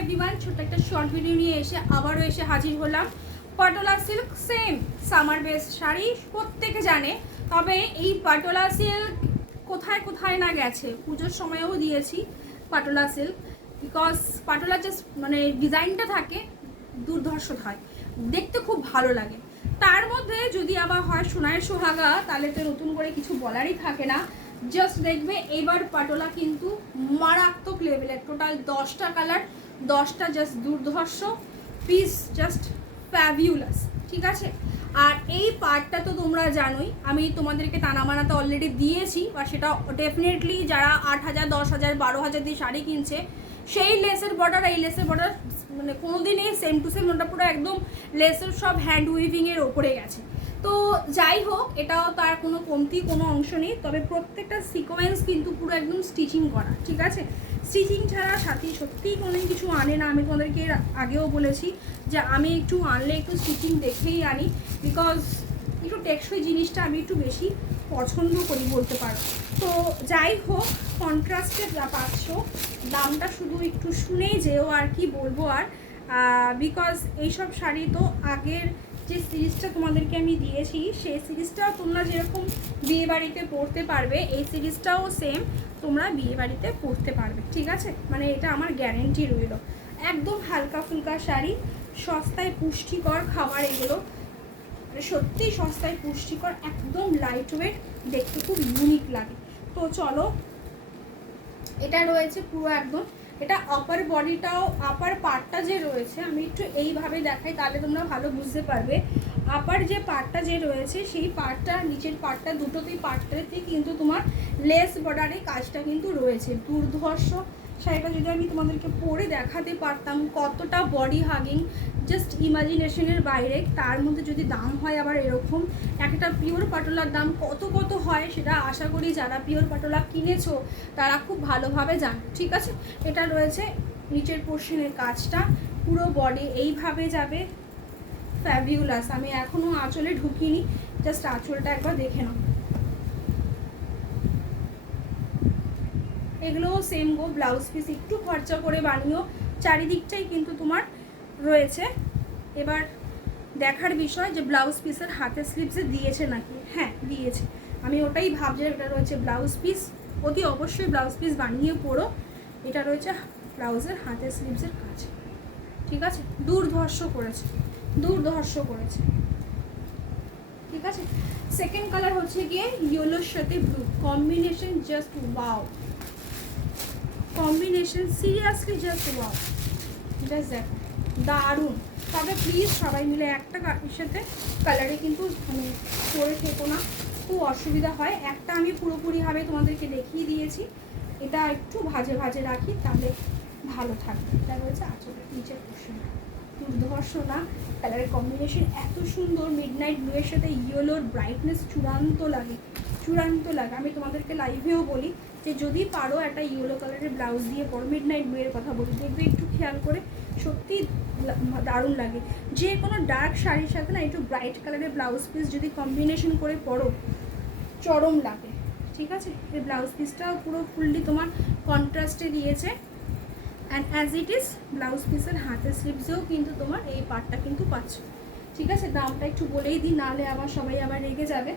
Everyone, ছোট্ট একটা short video নিয়ে আবারও এসে হাজির হলাম। Patola silk same summer base sari প্রত্যেকে জানে, তবে এই পাটোলা সিল্ক কোথায় কোথায় না গেছে। পুজোর সময়ও দিয়েছি patola silk, because patola just মানে ডিজাইনটা থাকে দুর্ধর্ষ হয়, দেখতে খুব ভালো লাগে। তার মধ্যে যদি আবার হয় সোনার সোহাগা, তাহলে তো নতুন করে কিছু বলারই থাকে না। জাস্ট দেখবে এবার পাটোলা কিন্তু মারাত্মক লেভেলের, টোটাল 10টা কালার, 10টা জাস্ট দুর্ধর্ষ পিস, জাস্ট ফ্যাবিউলাস। ঠিক আছে, আর এই পার্টটা তো তোমরা জানোই, আমি তোমাদেরকে তানামানাতে অলরেডি দিয়েছি, বা সেটা ডেফিনেটলি যারা 8,000 10,000 12,000 দিয়ে শাড়ি কিনছে, সেই লেসের বর্ডার এই লেসের বর্ডার মানে কোনোদিনই সেম টু সেম, ওটা পুরো একদম লেসের সব হ্যান্ড উইভিংয়ের ওপরে গেছে। তো যাই হোক, এটাও তার কোনো কমতি কোনো অংশ নেই, তবে প্রত্যেকটা সিকোয়েন্স কিন্তু পুরো একদম স্টিচিং করা। ঠিক আছে, স্টিচিং ছাড়া সাথী সত্যিই কোনো কিছু আনে না। আমি তোমাদেরকে আগেও বলেছি যে আমি একটু আনলে একটু স্টিচিং দেখেই আনি, বিকজ একটু টেকসই জিনিসটা আমি একটু বেশি পছন্দ করি বলতে পারো। তো যাই হোক, কন্ট্রাস্টে যা পাচ্ছ, দামটা শুধু একটু শুনেই যেও, আর কি বলবো আর, বিকজ এইসব শাড়ি তো আগের যে সিরিজটা তোমাদেরকে আমি দিয়েছি, সেই সিরিজটাও তোমরা যেরকম বিয়ে বাড়িতে পরতে পারবে, এই সিরিজটাও সেম তোমরা বিয়ে বাড়িতে পরতে পারবে। ঠিক আছে, মানে এটা আমার গ্যারেন্টি রইল। একদম হালকা ফুলকা শাড়ি, সস্তায় পুষ্টিকর খাবার, এগুলো সত্যিই সস্তায় পুষ্টিকর, একদম লাইট ওয়েট, দেখতে খুব ইউনিক লাগে। তো চলো, এটা রয়েছে পুরো একদম, এটা আপার বডিটাও, আপার পার্টটা যে রয়েছে আমি একটু এইভাবে দেখাই, তাহলে তোমরা ভালো বুঝতে পারবে। আপার যে পার্টটা যে রয়েছে, সেই পার্টটা, নিচের পার্টটা, দুটোতেই পার্টটাতে কিন্তু তোমার লেস বর্ডারে কাজটা কিন্তু রয়েছে। দুর্ধর্ষ শাড়িটা যদি আমি তোমাদেরকে পরে দেখাতে পারতাম, কতটা বডি হাগিং, জাস্ট ইমাজিনেশনের বাইরে। তার মধ্যে যদি দাম হয় আবার এরকম, একটা পিওর পাটোলার দাম কত কত হয়, সেটা আশা করি যারা পিওর পাটোলা কিনেছো তারা খুব ভালোভাবে জানে। ঠিক আছে, এটা রয়েছে নিচের পোর্শনের কাজটা, পুরো বডি এইভাবে যাবে, ফ্যাবিউলাস। আমি এখনও আঁচলে ঢুকিনি, জাস্ট আঁচলটা একবার দেখে নাও। এগুলোও সেম গো, ব্লাউজ পিস একটু খরচা করে বানিও, চারিদিকটাই কিন্তু তোমার রয়েছে। এবার দেখার বিষয় যে ব্লাউজ পিসের হাতে স্লিভসে দিয়েছে নাকি। হ্যাঁ দিয়েছে, আমি ওটাই ভাবছি। এটা রয়েছে ব্লাউজ পিস, অতি অবশ্যই ব্লাউজ পিস বানিয়ে পরো। এটা রয়েছে ব্লাউজের হাতে স্লিভসের কাজ। ঠিক আছে, দুর্ধর্ষ করেছে, দুর্ধর্ষ করেছে। ঠিক আছে, সেকেন্ড কালার হচ্ছে গিয়ে ইয়েলোর সাথে blue combination, just wow combination, seriously just wow. Just দেখো, দারুণ। তবে প্লিজ সবাই মিলে একটা সাথে কালারে কিন্তু মানে পরে থেকো না, খুব অসুবিধা হয়। একটা আমি পুরোপুরিভাবে তোমাদেরকে দেখিয়ে দিয়েছি, এটা একটু ভাজে ভাজে রাখি, তাহলে ভালো থাকবে। এটা রয়েছে আঁচলের নিচের পোর্শন, দুর্ধর্ষ না, কালারের কম্বিনেশন এত সুন্দর। মিডনাইট ব্লুয়ের সাথে ইয়েলোর ব্রাইটনেস চূড়ান্ত লাগে, চূড়ান্ত লাগে। আমি তোমাদেরকে লাইভেও বলি যে যদি পারো একটা ইয়েলো কালারের ব্লাউজ দিয়ে পরো, মিডনাইট ব্লুয়ের কথা বলি, দেখবে একটু খেয়াল করে, সত্যি দারুণ লাগে। যে কোনো ডার্ক শাড়ির সাথে না একটু ব্রাইট কালারের ব্লাউজ পিস যদি কম্বিনেশন করে পরো, চরম লাগে। ঠিক আছে, এই ব্লাউজ পিসটাও পুরো ফুললি তোমার কন্ট্রাস্টে দিয়েছে, and as it is blouse পিসের হাতের স্লিভসেও কিন্তু তোমার এই পার্টটা কিন্তু পাচ্ছ। ঠিক আছে, দামটা একটু বলেই দিই, নাহলে আবার সবাই আবার রেগে যাবে।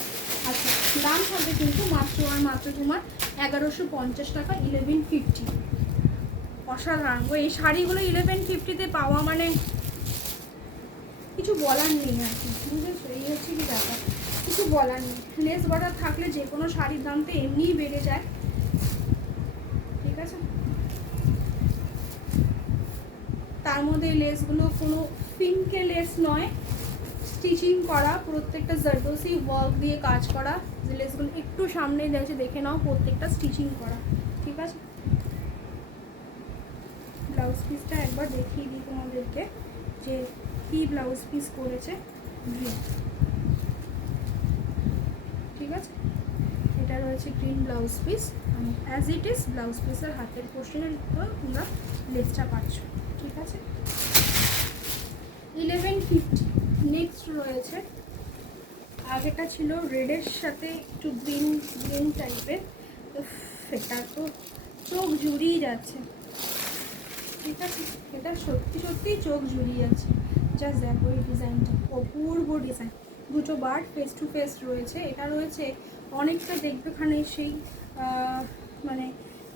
আচ্ছা, দাম হবে কিন্তু মাত্র আর মাত্র তোমার 1150 টাকা, 1150। অসাধারণ গো, এই শাড়িগুলো 1150-তে পাওয়া মানে কিছু বলার নেই আর কি, বুঝেছো? এই হচ্ছে কি ব্যাপার, কিছু বলার নেই। লেস বর্ডার থাকলে যে কোনো শাড়ির দাম তো এমনিই বেড়ে যায়। ঠিক আছে, তার মধ্যে লেসগুলো কোনো পিঙ্কে লেস নয়, স্টিচিং করা, প্রত্যেকটা জারদোসি ওয়ার্ক দিয়ে কাজ করা। যে লেসগুলো একটু সামনে দেখে দেখে নাও, প্রত্যেকটা স্টিচিং করা। ঠিক আছে, ব্লাউজ পিসটা একবার দেখিয়ে দিই তোমাদেরকে যে কী ব্লাউজ পিস করেছে। গ্রিন, ঠিক আছে, এটা রয়েছে green blouse piece, as it is blouse পিসের হাতের পোর্শনের উপর তোমরা লেসটা পাচ্ছ। ঠিক আছে, 1150। নেক্সট রয়েছে, আগেটা ছিল রেডের সাথে একটু গ্রিন গ্রিন টাইপের, এটা তো চোখ জুড়িয়ে যাচ্ছে। ঠিক আছে, এটা সত্যি সত্যি চোখ জুড়িয়ে যাচ্ছে। জাস্ট দেখো এই ডিজাইনটা, অপূর্ব ডিজাইন। দুটো বার্ড ফেস টু ফেস রয়েছে। এটা রয়েছে অনেকটা দেখবে এখানে সেই মানে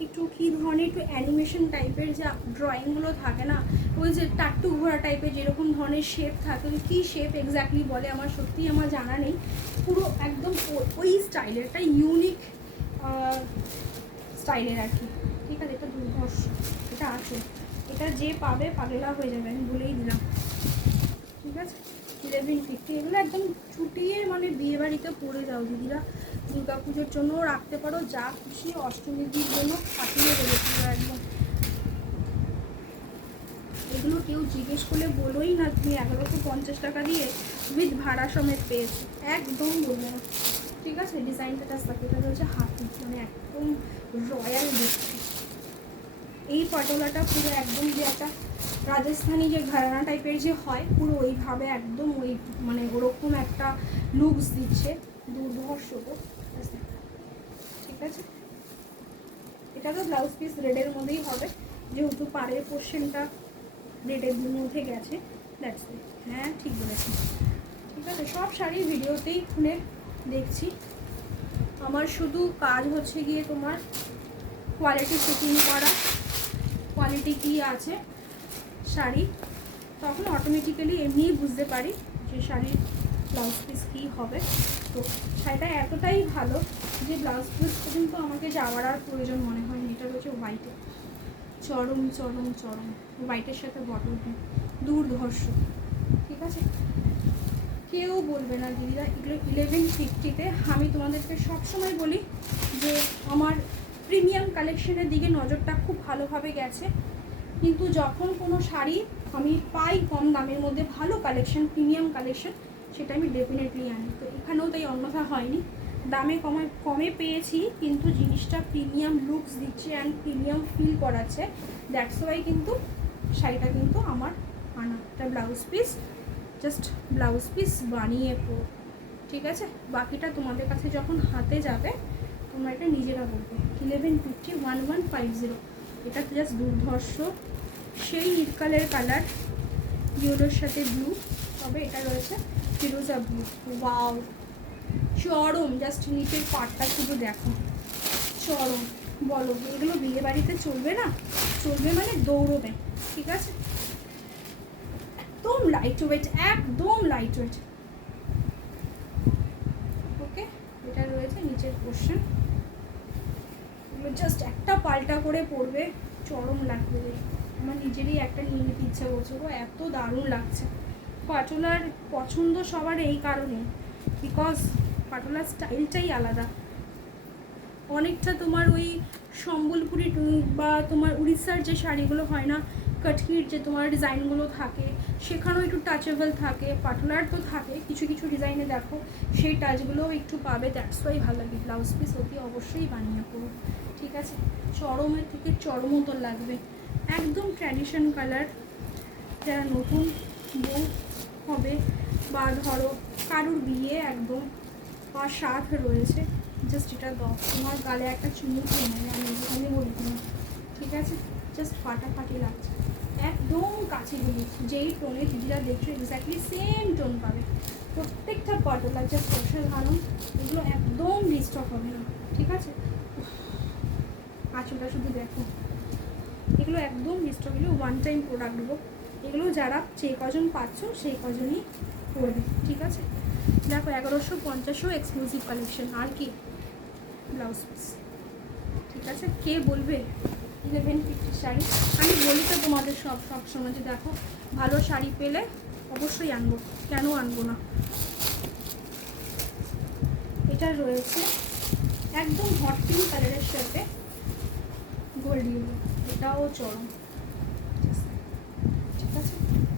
একটু কী ধরনের একটু অ্যানিমেশন টাইপের যে ড্রয়িংগুলো থাকে না, ওই যে টাট্টু ঘোড়া টাইপের যেরকম ধরনের শেপ থাকে, কী শেপ এক্স্যাক্টলি বলে আমার সত্যিই আমার জানা নেই। পুরো একদম ওই স্টাইলের, একটা ইউনিক স্টাইলের আর কি। ঠিক আছে, এটা দুর্ধর্ষ, এটা আছে, এটা যে পাবে পাগলা হয়ে যাবে, আমি বলেই দিলাম। ঠিক আছে, 1150। এগুলো একদম চুটিয়ে মানে বিয়ে বাড়িতে পরে যাও দিদিরা, দুর্গা পুজোর জন্য রাখতে পারো, যা খুশি অষ্টমীর দিন জন্য ফাটিয়ে দেবে পুরো একদম। এগুলো কেউ জিজ্ঞেস করলে বলোই না তুমি 1150 টাকা দিয়ে উইথ ভাড়া সমেত পেয়েছো, একদম বলবে না। ঠিক আছে, ডিজাইনটা থাকে, এটা হচ্ছে হাতি, মানে একদম রয়্যাল দেখতে। এই পটোলাটা পুরো একদম যে একটা রাজস্থানি যে ঘরানা টাইপের যে হয়, পুরো ওইভাবে একদম ওই মানে ওরকম একটা লুকস দিচ্ছে, দুর্ধর্ষ। ঠিক আছে, এটা তো ব্লাউজ পিস রেডের মধ্যেই হবে, যেহেতু পাড়ের পোর্শনটা রেডের মধ্যে গেছে, দ্যাটস ইট। হ্যাঁ ঠিক বলেছি। ঠিক আছে, সব শাড়ি ভিডিওতেই খুলে দেখছি। আমার শুধু কাজ হচ্ছে গিয়ে তোমার কোয়ালিটি চেকিং করা, কোয়ালিটি কী আছে শাড়ি, তখন অটোমেটিক্যালি এমনিই বুঝতে পারি যে শাড়ির ব্লাউজ পিস কী হবে। তো শাড়িটা এতটাই ভালো যে ব্লাউজ পিস পর্যন্ত আমাকে যাওয়ার আর প্রয়োজন মনে হয়নি। এটা হচ্ছে হোয়াইটে, চরম চরম চরম হোয়াইটের সাথে বটল পিঙ্ক, দুর্ধর্ষ। ঠিক আছে, কেউ বলবে না দিদিরা এগুলো 1150-তে। আমি তোমাদেরকে সবসময় বলি যে আমার প্রিমিয়াম কালেকশনের দিকে নজরটা খুব ভালোভাবে গেছে, কিন্তু যখন কোনো শাড়ি আমি পাই কম দামের মধ্যে ভালো কালেকশন, প্রিমিয়াম কালেকশন, সেটা আমি ডেফিনেটলি আনি। তো এখানেও তাই অন্যথা হয়নি, দামে কমে পেয়েছি, কিন্তু জিনিসটা প্রিমিয়াম লুকস দিচ্ছে অ্যান্ড প্রিমিয়াম ফিল করাচ্ছে। দ্যাটস ওয়াই কিন্তু শাড়িটা কিন্তু আমার আনা। এটা blouse piece, just blouse piece বানিয়ে পো। ঠিক আছে, বাকিটা তোমাদের কাছে যখন হাতে যাবে তোমরা এটা নিজেরা বলবে। 1150, 1150, এটা জাস্ট দুর্ধর্ষ। সেই ইটকালের কালার, ইয়েলোর সাথে ব্লু, তবে এটা রয়েছে ফিরোজা ব্লু। ওয়াও, চরম। জাস্ট নিচের পাটটা শুধু দেখো, চরম। বলো এগুলো বিয়ে বাড়িতে চলবে না? চলবে মানে দৌড়বে। ঠিক আছে, একদম লাইট ওয়েট, একদম লাইট ওয়েট। ওকে, এটা রয়েছে নিচের পোর্শন। এগুলো জাস্ট একটা পাল্টা করে পরবে, চরম লাগবে। আমার নিজেরই একটা নিয়ে নিতে ইচ্ছা করছে, ও এত দারুণ লাগছে। পাটোলার পছন্দ সবার এই কারণে, বিকজ পাটোলার স্টাইলটাই আলাদা। অনেকটা তোমার ওই সম্বলপুরি বা তোমার উড়িষ্যার যে শাড়িগুলো হয় না, কটকির যে তোমার ডিজাইনগুলো থাকে, সেখানেও একটু টাচেবল থাকে। পাটোলার তো থাকে কিছু কিছু ডিজাইনে, দেখো সেই টাচগুলোও একটু পাবে। দ্যাটস ওয়াই ভালো লাগে। ব্লাউজ পিস অতি অবশ্যই বানিয়ে পড়ো। ঠিক আছে, চরমের থেকে চরমতর লাগবে, একদম ট্র্যাডিশন কালার। যারা নতুন বউ হবে বা ধরো কারুর বিয়ে একদম বা সাথ রয়েছে, জাস্ট এটা দাও, তোমার গালে একটা চুমু খেয়ে নেবে, আমি এখানে বলি না। ঠিক আছে, জাস্ট ফাটাফাটি লাগছে, একদম কাছে গেলি। যেই টোনে দিদিরা দেখছো এক্স্যাক্টলি সেম টোন পাবে। প্রত্যেকটা পাটোলা জাস্ট অসাধারণ, এগুলো একদম ডিস্টার্ব হবে না। ঠিক আছে, আঁচলটা শুধু দেখো, এগুলো একদম ডিস্টার্ব, এগুলো ওয়ান টাইম প্রোডাক্ট দেবো। এগুলো যারা যে কজন পাচ্ছ সেই কজনই করবে। ঠিক আছে, দেখো 1150 এক্সক্লুসিভ কালেকশন, আর কি ব্লাউজ পিস। ঠিক আছে, কে বলবে 1150 শাড়ি? আমি বলি তো তোমাদের সবসময় যে দেখো ভালো শাড়ি পেলে অবশ্যই আনবো, কেন আনবো না। এটা রয়েছে একদম হট পিঙ্ক কালারের সাথে গোল্ড ইয়েলো, এটাও চরম। ঠিক আছে,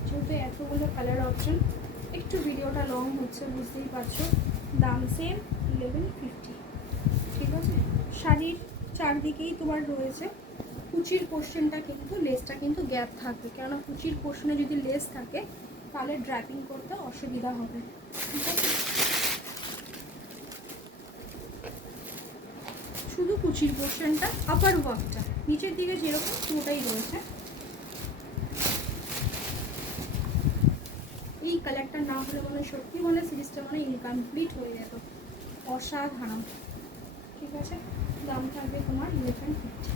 যেহেতু এতগুলো কালার অপশন, একটু ভিডিওটা লং হচ্ছে বুঝতেই পারছো। দাম সেম 1150। ঠিক আছে, শাড়ির চারদিকেই তোমার রয়েছে কুচির পোর্শনটা, কিন্তু লেসটা কিন্তু গ্যাপ থাকবে, কেননা কুচির পোর্শনে যদি লেস থাকে তাহলে ড্র্যাপিং করতে অসুবিধা হবে। ঠিক আছে, শুধু কুচির পোর্শনটা, আপার ওয়ার্কটা নিচের দিকে যেরকম পুরোটাই রয়েছে। কালারটা না হলে মানে সত্যি মানে সিরিজটা মানে ইনকমপ্লিট হয়ে যেত। অসাধারণ। ঠিক আছে, দাম থাকবে তোমার 1150।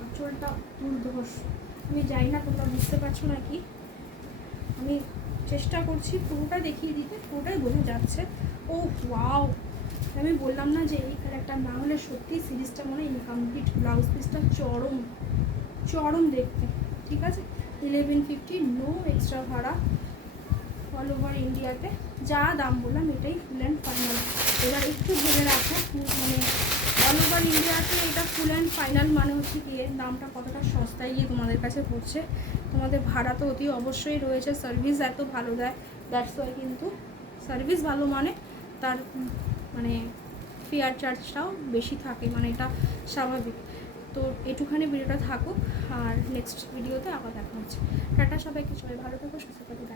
আঁচলটা দুর্ধর্ষ। আমি জানি না তোমরা বুঝতে পারছো নাকি, আমি চেষ্টা করছি পুরোটা দেখিয়ে দিতে, পুরোটাই বোঝা যাচ্ছে। ও ওয়াও, আমি বললাম না যে এই কালারটা না হলে সত্যি সিরিজটা মনে ইনকমপ্লিট। ব্লাউজ পিসটা চরম চরম দেখতে। ঠিক আছে, 1150, নো এক্সট্রা ভাড়া, অল ওভার ইন্ডিয়াতে যা দাম বললাম এটাই ফুল অ্যান্ড ফাইনাল। এবার একটু ভেবে রাখো, মানে অল ওভার ইন্ডিয়াতে এটা ফুল অ্যান্ড ফাইনাল মানে হচ্ছে গিয়ে দামটা কতটা সস্তায় গিয়ে তোমাদের কাছে পড়ছে। তোমাদের ভাড়া তো অতি অবশ্যই রয়েছে, সার্ভিস এত ভালো দেয়, দ্যাটস ওয়াই। কিন্তু সার্ভিস ভালো মানে তার মানে ফেয়ার চার্জটাও বেশি থাকে, মানে এটা স্বাভাবিক। তো এটুখানি ভিডিওটা থাকুক, আর নেক্সট ভিডিওতে আবার দেখা হচ্ছে। টাটা সবাইকে, সবাই ভালো থাকো, সুস্থ থাকো।